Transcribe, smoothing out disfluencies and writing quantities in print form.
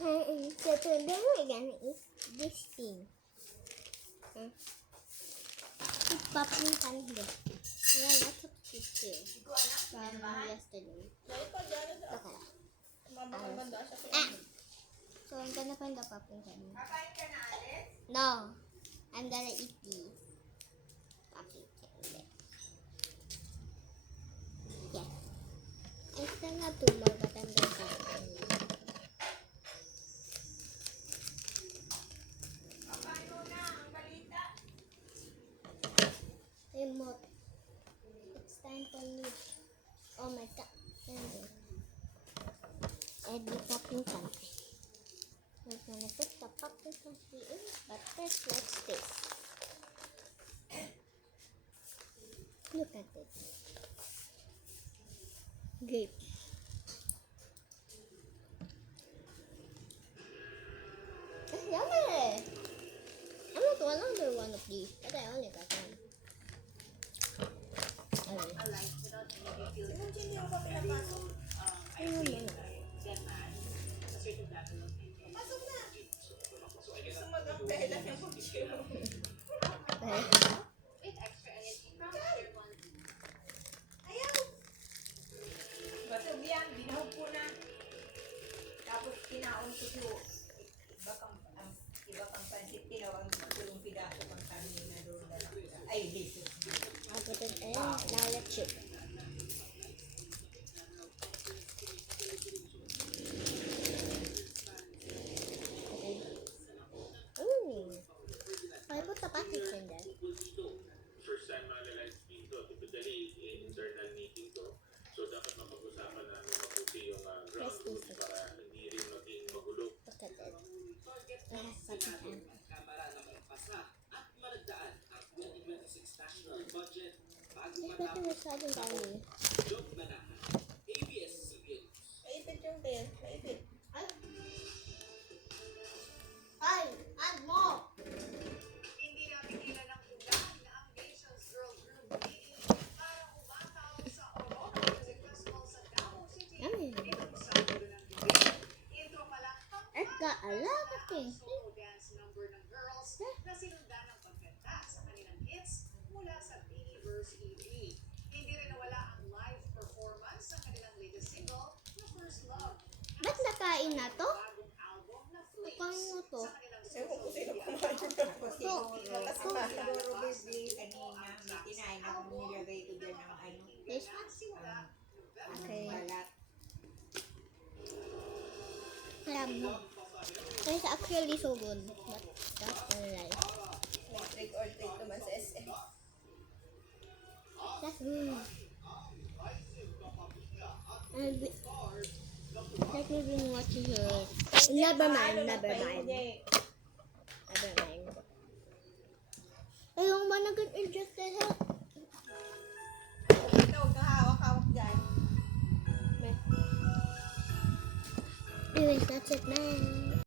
So today we're gonna eat this thing. It's popping candy. There are lots of fish here from yesterday. Look at that. So I'm gonna find the popping candy. No, I'm gonna eat these popping candy. Yes. I still have 2 more, but I'm gonna eat them. Remote. It's time for me. Oh my god. Add the popping candy. We're gonna put the popping candy in, but first let's taste. Look at it. Grape. It's yummy! I'm not another one of these, but I only got one. Basog yan, binahog ko na. Tapos tinaon ko yung iba kang pansit, tinawag ko yung pidato kang karne na doon na lang. Ay, dito. I'll put it in. Now let's chip. Ooh. I put the packets in there. First time malalive dito, typically internal meeting to. So dapat mapag-usapan na mabuti yung ground rules para hindi rin maging magulo. Look at it. Yes, popping candy. There's better masyadong dami. Maipit yung tail, maipit. Ay! Add more! Hindi napigilan ng ulan na ang Nations Girl Group meeting para umataw sa Aurora Music Festival sa Davao City. Yummy! Itong Sabado ng gabi. Ito pala ang It's got a lot of things. solo dance number ng girls na sinundan ng pagkanta sa kanilang hits mula sa Beanieverse EP. Hindi rin nawala ang live performance sa kanilang latest single na First Love. Ba't nakain na to? Bagong album na Mukhang Flames mo to. sa kanilang Ewan ko sino social kumain media. tapos siguro, siguro baby kanina, may kinain ako nilagay ko dyan ng ano, This one? Okay. balat. It's actually so good. But that's alright. May trick or treat naman sa SM. That's good. Like we've been watching her. Never mind, never mind. Never mind. Ayaw ba nag-interested ha? Ikaw, kahawak-hawak dyan. Anyways, that's it, man.